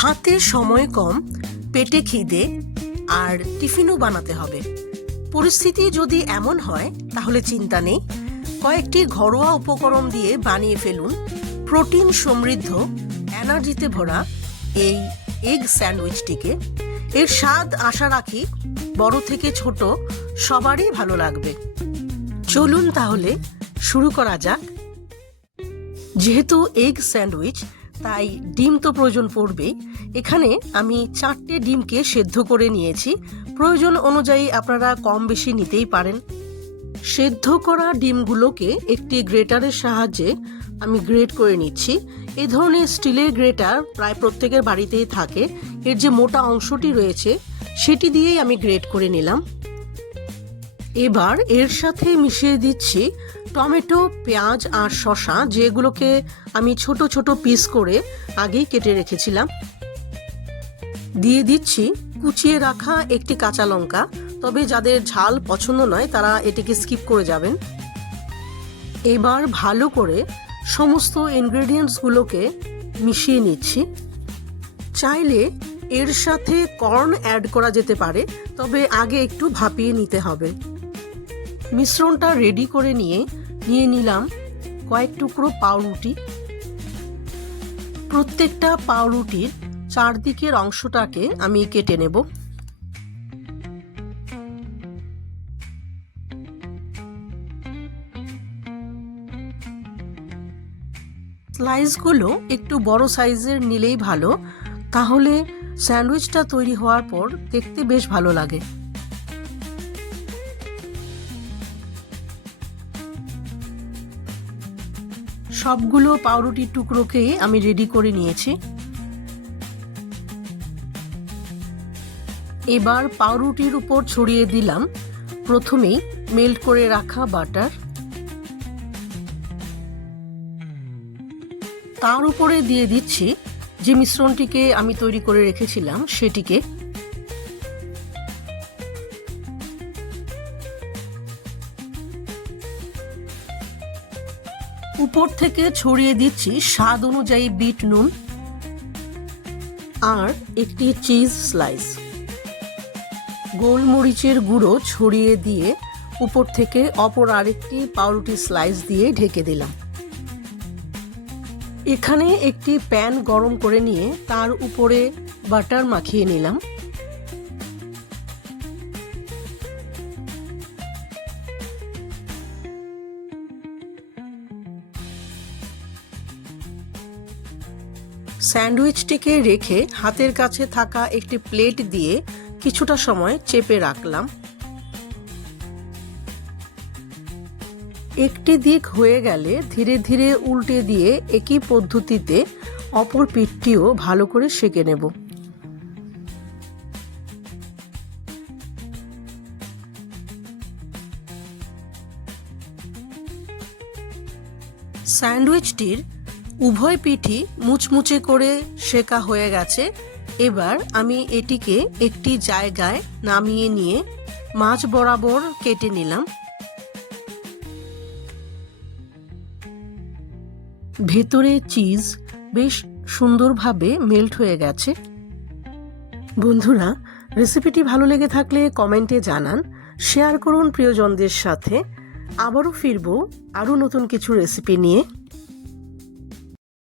হাতে সময় কম, পেটে খিদে আর টিফিনও বানাতে হবে। পরিস্থিতি যদি এমন হয় তাহলে চিন্তা নেই, কয়েকটি ঘরোয়া উপকরণ দিয়ে বানিয়ে ফেলুন প্রোটিন সমৃদ্ধ, এনার্জিতে ভরা এই এগ স্যান্ডউইচটিকে। এর স্বাদ আশা রাখি বড় থেকে ছোট সবারই ভালো লাগবে। চলুন তাহলে শুরু করা যাক। যেহেতু এগ স্যান্ডউইচ, তাই ডিম তো প্রয়োজন পড়বেই। এখানে আমি 4টে ডিমকে সেদ্ধ করে নিয়েছি। প্রয়োজন অনুযায়ী আপনারা কম বেশি নিতেই পারেন। সেদ্ধ করা ডিমগুলোকে একটি গ্রেটারের সাহায্যে আমি গ্রেট করে নিচ্ছি। এই ধরনের স্টিলের গ্রেটার প্রায় প্রত্যেকের বাড়িতেই থাকে। এর যে মোটা অংশটি রয়েছে সেটি দিয়েই আমি গ্রেট করে নিলাম। এবার এর সাথে মিশিয়ে দিচ্ছি টমেটো, পেঁয়াজ আর শসা, যেগুলোকে আমি ছোট ছোট পিস করে আগেই কেটে রেখেছিলাম। দিয়ে দিচ্ছি কুচিয়ে রাখা একটি কাঁচা লঙ্কা, তবে যাদের ঝাল পছন্দ নয় তারা এটিকে স্কিপ করে যাবেন। এবার ভালো করে সমস্ত ইনগ্রেডিয়েন্টসগুলোকে মিশিয়ে নিচ্ছি। চাইলে এর সাথে কর্ন অ্যাড করা যেতে পারে, তবে আগে একটু ভাপিয়ে নিতে হবে। মিশ্রণটা রেডি করে নিয়ে নিলাম কয়েক টুকরো পাউরুটি। প্রত্যেকটা পাউরুটির চারদিকের অংশটাকে আমি কেটে নেব। স্লাইসগুলো একটু বড় সাইজের নিলেই ভালো, তাহলে স্যান্ডউইচটা তৈরি হওয়ার পর দেখতে বেশ ভালো লাগে। সবগুলো পাউরুটির টুকরোকেই আমি রেডি করে নিয়েছি। এবার পাউরুটির উপর ছড়িয়ে দিলাম প্রথমেই মেল্ট করে রাখা বাটার। তার উপরে দিয়ে দিচ্ছি যে মিশ্রণটিকে আমি তৈরি করে রেখেছিলাম সেটিকে। উপর থেকে ছড়িয়ে দিচ্ছি স্বাদ অনুযায়ী বিট নুন আর একটি চিজ স্লাইস। গোলমরিচের গুঁড়ো ছড়িয়ে দিয়ে উপর থেকে অপর আরেকটি পাউরুটি স্লাইস দিয়ে ঢেকে দিলাম। এখানে একটি প্যান গরম করে নিয়ে তার উপরে বাটার মাখিয়ে নিলাম। স্যান্ডউইচটিকে রেখে হাতের কাছে থাকা একটি প্লেট দিয়ে কিছুটা সময় চেপে রাখলাম। একটি দিক হয়ে গেলে ধীরে ধীরে উল্টে দিয়ে একই পদ্ধতিতে অপর পিঠটিও ভালো করে সেঁকে নেব। স্যান্ডউইচটির উভয় পিঠই মুচমুচে করে সেঁকা হয়ে গেছে। এবার আমি এটিকে একটি জায়গায় নামিয়ে নিয়ে মাঝ বরাবর কেটে নিলাম। ভেতরে চিজ বেশ সুন্দরভাবে মেল্ট হয়ে গেছে। বন্ধুরা, রেসিপিটি ভালো লেগে থাকলে কমেন্টে জানান, শেয়ার করুন প্রিয়জনদের সাথে। আবারও ফিরবো আরও নতুন কিছু রেসিপি নিয়ে।